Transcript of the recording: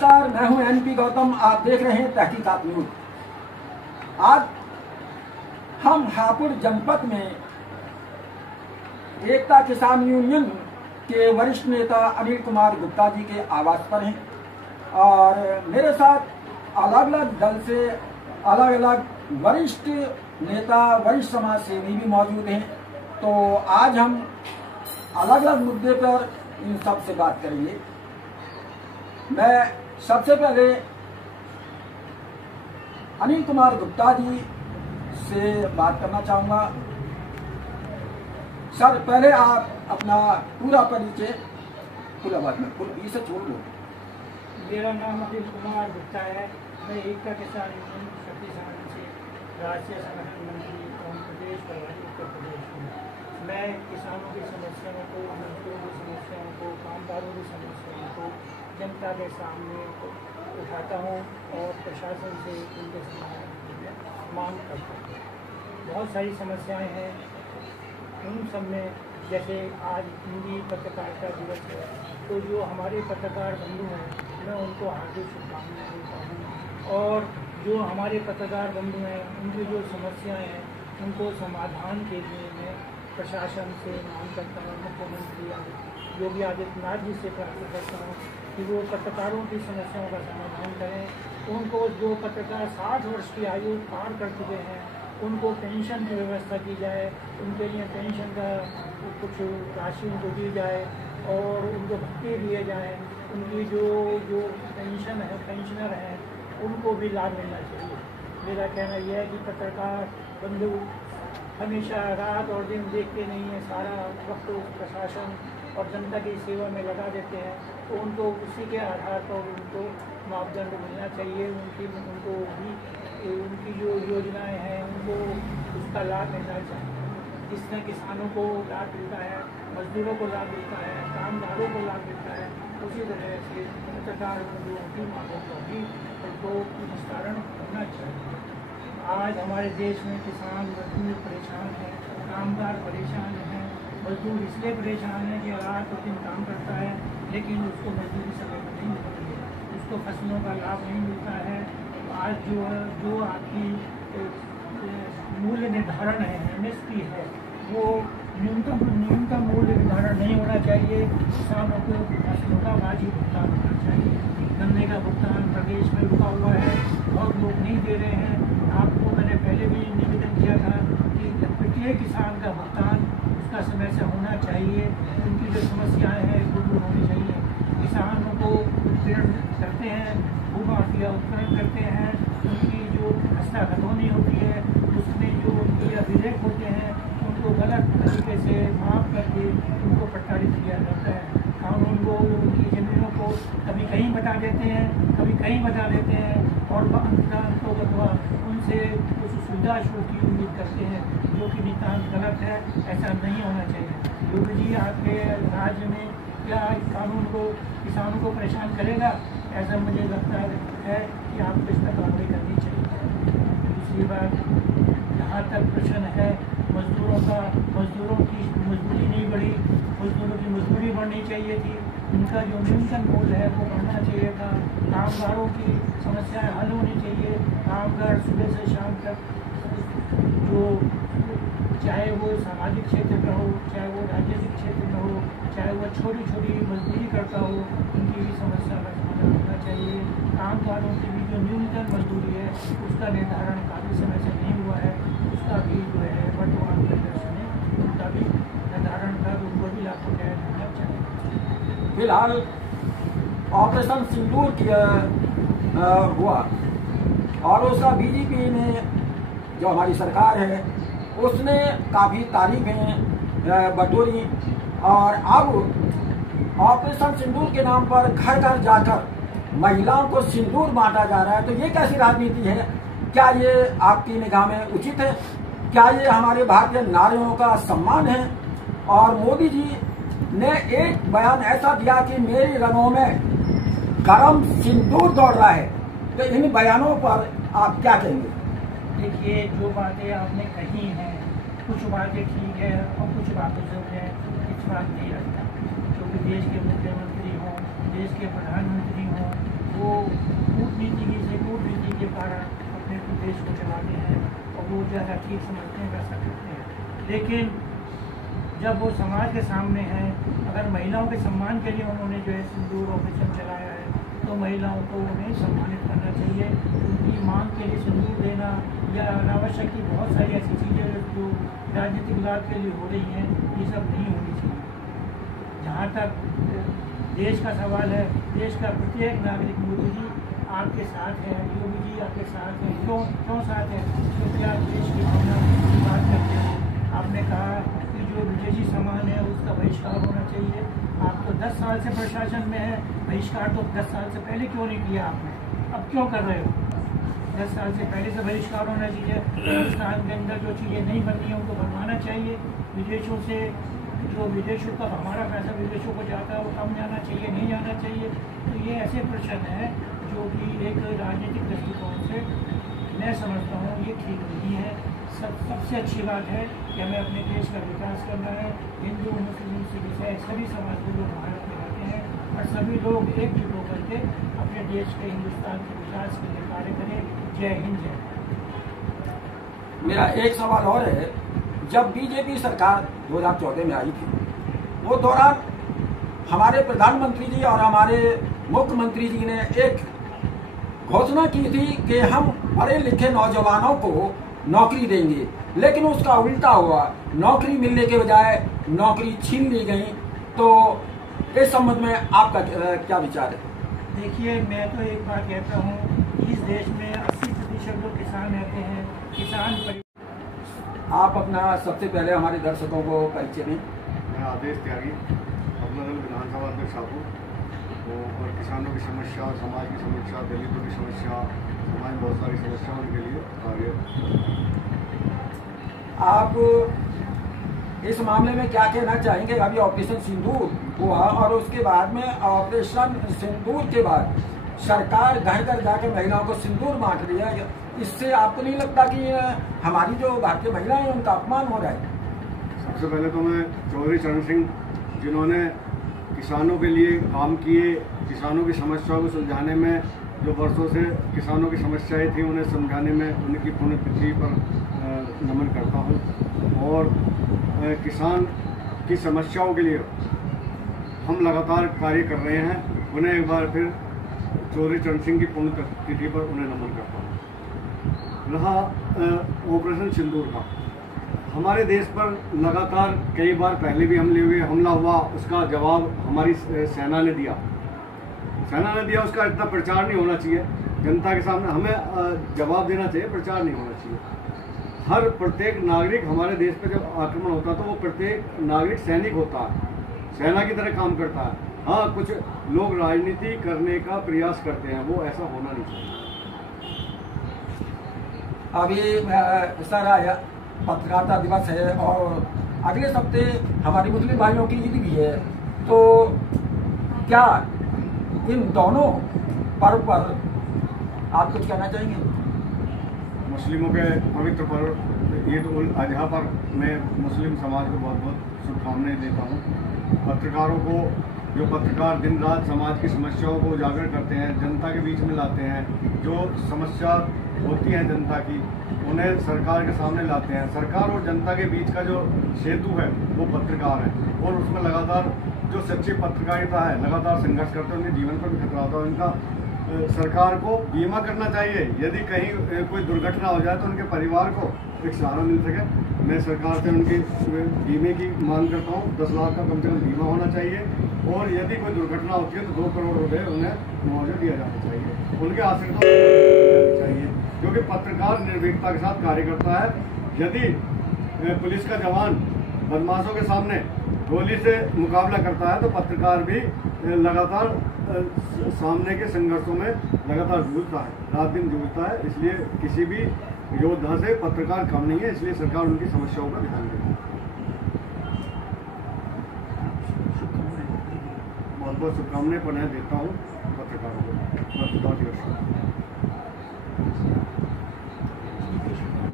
नमस्कार, मैं हूं एनपी गौतम। आप देख रहे हैं तहकीकात न्यूज। आज हम हापुड़ जनपद में एकता किसान यूनियन के वरिष्ठ नेता अनिल कुमार गुप्ता जी के आवास पर हैं और मेरे साथ अलग अलग दल से अलग अलग वरिष्ठ नेता, वरिष्ठ समाज सेवी भी मौजूद हैं। तो आज हम अलग अलग मुद्दे पर इन सब से बात करेंगे। मैं सबसे पहले अनिल कुमार गुप्ता जी से बात करना चाहूँगा। सर, पहले आप अपना पूरा परिचय फुल आवाज में, फुल इसे छोड़ दो। मेरा नाम अनिल कुमार गुप्ता है। मैं एकता किसान यूनियन शक्तिशाली से राष्ट्रीय संगठन मंत्री एवं प्रदेश प्रभारी उत्तर प्रदेश हूँ। मैं किसानों की समस्याओं को, मजदूरों की समस्याओं को, कामगारों की समस्याओं को जनता के सामने उठाता हूँ और प्रशासन से उनके समाधान की मांग करता हूँ। बहुत सारी समस्याएं हैं, उन सब में जैसे आज हिंदी पत्रकारिता दिवस है, तो जो हमारे पत्रकार बंधु हैं मैं उनको हार्दिक शुभकामनाएं देता हूँ। और जो हमारे पत्रकार बंधु हैं उनकी जो समस्याएं हैं उनको समाधान के लिए मैं प्रशासन से मांग करता हूँ, मुख्यमंत्री योगी आदित्यनाथ जी से प्रार्थना करता हूँ कि वो पत्रकारों की समस्याओं का समाधान करें। उनको जो पत्रकार 60 वर्ष की आयु पार कर चुके हैं उनको पेंशन की व्यवस्था की जाए, उनके लिए पेंशन का कुछ राशि उनको दी जाए और उनको भत्ते दिए जाएँ। उनकी जो पेंशन है, पेंशनर हैं, उनको भी लाभ मिलना चाहिए। मेरा कहना यह है कि पत्रकार बंधु हमेशा रात और दिन देखते नहीं हैं, सारा वक्त प्रशासन और जनता की सेवा में लगा देते हैं, तो उनको उसी के आधार पर उनको मापदंड मिलना चाहिए। उनको भी उनकी जो योजनाएं हैं उनको उसका लाभ मिलना चाहिए। जिसमें किसानों को लाभ मिलता है, मजदूरों को लाभ मिलता है, कामगारों को लाभ मिलता है, उसी तरह से पत्रकार बंधुओं की मांगों का भी उनको निस्तारण होना चाहिए। आज हमारे देश में किसान मजदूर परेशान हैं, कामगार परेशान हैं। मजदूर इसलिए परेशान है कि रात और दिन काम करता है लेकिन उसको मजदूरी समय पर नहीं मिलती है, उसको फसलों का लाभ नहीं मिलता है। आज जो आपकी मूल्य निर्धारण है, एमएसपी है, वो न्यूनतम मूल्य निर्धारण नहीं होना चाहिए। किसानों को फसलों का वाजिब भुगतान होना चाहिए। गन्ने का भुगतान प्रदेश में रुका हुआ है, बहुत लोग नहीं दे रहे हैं। आपको मैंने पहले भी निवेदन किया था कि प्रत्येक किसान का भुगतान उसका समय से होना चाहिए। उनकी जो समस्याएं हैं वो दूर होनी चाहिए। किसानों को उत्पीड़न करते हैं, भूमाफिया उत्पीड़न करते हैं, उनकी जो हस्ताक्षरनी होती है उसमें जो उनके अभिलेख होते हैं उनको गलत तरीके से माफ करके उनको प्रताड़ित किया जाता है। कानून को, उनकी ज़मीनों को कभी कहीं बता देते हैं, कभी कहीं बता देते हैं और उनसे कुछ सुविधा शुल्क की उम्मीद करते हैं, जो कि नितांत गलत है। ऐसा नहीं होना चाहिए। योगी जी आपके राज्य में क्या कानून को किसानों को परेशान करेगा? ऐसा मुझे लगता है कि आपको इस पर कार्रवाई करनी चाहिए। दूसरी बात, जहाँ तक प्रश्न है मजदूरों का, मजदूरों की मजदूरी नहीं बढ़ी, मजदूरों की मजदूरी बढ़नी चाहिए थी। उनका जो न्यूनतम मूल्य है वो बढ़ना चाहिए था। कामगारों की समस्याएं हल होनी चाहिए। कामगार सुबह से शाम तक, जो चाहे वो सामाजिक क्षेत्र में हो, चाहे वो राजनीतिक क्षेत्र में हो, चाहे वो छोटी छोटी मजदूरी करता हो, उनकी भी समस्या का समाधान होना चाहिए। कामगारों की भी जो न्यूनतम मजदूरी है उसका निर्धारण काफ़ी समय से नहीं हुआ है, उसका भी जो है वर्तमान परिदृश्य में उनका भी निर्धारण कर उनको भी लाभ पहुँचाया जाना चाहिए। फिलहाल ऑपरेशन सिंदूर हुआ और उसका बीजेपी ने, जो हमारी सरकार है, उसने काफ़ी तारीफें बटोरी और अब ऑपरेशन सिंदूर के नाम पर घर घर जाकर महिलाओं को सिंदूर बांटा जा रहा है। तो ये कैसी राजनीति है? क्या ये आपकी निगाह में उचित है? क्या ये हमारे भारतीय नारियों का सम्मान है? और मोदी जी ने एक बयान ऐसा दिया कि मेरी रगों में गरम सिंदूर दौड़ रहा है। तो इन बयानों पर आप क्या कहेंगे? देखिए, जो बातें आपने कही हैं, कुछ बातें ठीक है और कुछ बातें जो है विश्वास नहीं रखता, क्योंकि देश के मुख्यमंत्री हों, देश के प्रधानमंत्री हों, वो कूटनीति के कारण अपने देश को चलाते हैं और वो जो है ठीक समझते हैं वैसा करते हैं। लेकिन जब वो समाज के सामने है, अगर महिलाओं के सम्मान के लिए उन्होंने जो है सिंदूर ऑपरेशन चलाया है, तो महिलाओं को उन्हें सम्मानित करना चाहिए। उनकी मांग के लिए सिंदूर देना या अनावश्यक की बहुत सारी ऐसी चीज़ें जो राजनीतिक लाभ के लिए हो रही हैं, ये सब नहीं होनी चाहिए। जहाँ तक देश का सवाल है, देश का प्रत्येक नागरिक, मोदी जी आपके साथ है, योगी जी आपके साथ है। क्यों साथ है? क्योंकि आप देश की भावना की बात करते हैं। आपने कहा कि जो विदेशी सामान है उसका बहिष्कार होना चाहिए। आप तो 10 साल से प्रशासन में है, बहिष्कार तो 10 साल से पहले क्यों नहीं किया आपने? अब क्यों कर रहे हो? 10 साल से पहले से बहिष्कार होना चाहिए। हिंदुस्तान के अंदर जो चीज़ें नहीं बननी है उनको बनवाना चाहिए। विदेशों से जो विदेशों का हमारा पैसा विदेशों को जाता है वो कम जाना चाहिए, नहीं जाना चाहिए। तो ये ऐसे प्रश्न हैं जो कि एक राजनीतिक दृष्टिकोण से मैं समझता हूँ ये ठीक नहीं है। सबसे अच्छी बात है कि हमें अपने देश का विकास करना है। हिंदू, मुस्लिम, सिख, ईसाई सभी समाज के लोग भारत में रहते हैं और सभी लोग एकजुट होकर के अपने देश के, हिंदुस्तान के विकास के लिए कार्य करें। जय हिंद, जय। मेरा एक सवाल और है, जब बीजेपी सरकार 2014 में आई थी, वो दौरान हमारे प्रधानमंत्री जी और हमारे मुख्यमंत्री जी ने एक घोषणा की थी कि हम पढ़े लिखे नौजवानों को नौकरी देंगे, लेकिन उसका उल्टा हुआ। नौकरी मिलने के बजाय नौकरी छीन ली गई। तो इस संबंध में आपका क्या विचार है? देखिए, मैं तो एक बात कहता हूँ, इस देश में 80% लोग किसान रहते हैं। किसान आप अपना सबसे पहले हमारे दर्शकों को परिचय दें। मैं आदेश त्यागी, अपना दल विधानसभा अध्यक्ष हापुड़, और किसानों की समस्या, समाज की समस्या, दलितों की समस्या, समाज में बहुत सारी समस्याओं के लिए आगे। आप इस मामले में क्या कहना चाहेंगे? अभी ऑपरेशन सिंदूर हुआ और उसके बाद में ऑपरेशन सिंदूर के बाद सरकार घर घर जाके महिलाओं को सिंदूर बांट रही है। इससे आपको नहीं लगता कि हमारी जो भारतीय महिलाएं हैं उनका अपमान हो रहा है? सबसे पहले तो मैं चौधरी चरण सिंह, जिन्होंने किसानों के लिए काम किए, किसानों की समस्याओं को सुलझाने में जो वर्षों से किसानों की समस्याएं थी उन्हें समझाने में उनकी पुण्यतिथि पर नमन करता हूं। और किसान की समस्याओं के लिए हम लगातार कार्य कर रहे हैं। उन्हें एक बार फिर चौधरी चरण सिंह की पुण्यतिथि पर उन्हें नमन करता हूँ। रहा ऑपरेशन सिंदूर का, हमारे देश पर लगातार कई बार पहले भी हमला हुआ, उसका जवाब हमारी सेना ने दिया। उसका इतना प्रचार नहीं होना चाहिए जनता के सामने। हमें जवाब देना चाहिए, प्रचार नहीं होना चाहिए। हर प्रत्येक नागरिक, हमारे देश पर जब आक्रमण होता है तो वो प्रत्येक नागरिक सैनिक होता है, सेना की तरह काम करता है। हाँ, कुछ लोग राजनीति करने का प्रयास करते हैं, वो ऐसा होना नहीं चाहिए। अभी सर पत्रकारिता दिवस है और अगले हफ्ते हमारी मुस्लिम भाइयों की ईद भी है, तो क्या इन दोनों पर्व पर आप कुछ कहना चाहेंगे? मुस्लिमों के पवित्र पर्व ईद उल अजहा पर मैं मुस्लिम समाज को बहुत बहुत शुभकामनाएं देता हूँ। पत्रकारों को, जो पत्रकार दिन रात समाज की समस्याओं को उजागर करते हैं, जनता के बीच में लाते हैं, जो समस्या होती है जनता की उन्हें सरकार के सामने लाते हैं। सरकार और जनता के बीच का जो सेतु है वो पत्रकार है, और उसमें लगातार जो सच्ची पत्रकारिता है लगातार संघर्ष करते हैं। उनके जीवन पर भी खतरा होता है। उनका सरकार को बीमा करना चाहिए, यदि कहीं कोई दुर्घटना हो जाए तो उनके परिवार को एक सहारा मिल सके। मैं सरकार से उनकी बीमे की मांग करता हूँ। 10 लाख का कम से कम बीमा होना चाहिए, और यदि कोई दुर्घटना होती है तो 2 करोड़ रुपए उन्हें मुआवजा दिया जाना चाहिए। उनके आश्रितों को चाहिए, क्योंकि पत्रकार निर्भीकता के साथ कार्य करता है। यदि पुलिस का जवान बदमाशों के सामने गोली से मुकाबला करता है तो पत्रकार भी लगातार सामने के संघर्षों में लगातार जूझता है, रात दिन जूझता है। इसलिए किसी भी योद्धा से पत्रकार कम नहीं है, इसलिए सरकार उनकी समस्याओं का ध्यान देती है। बहुत बहुत शुभकामनाएं देता हूँ पत्रकारों को।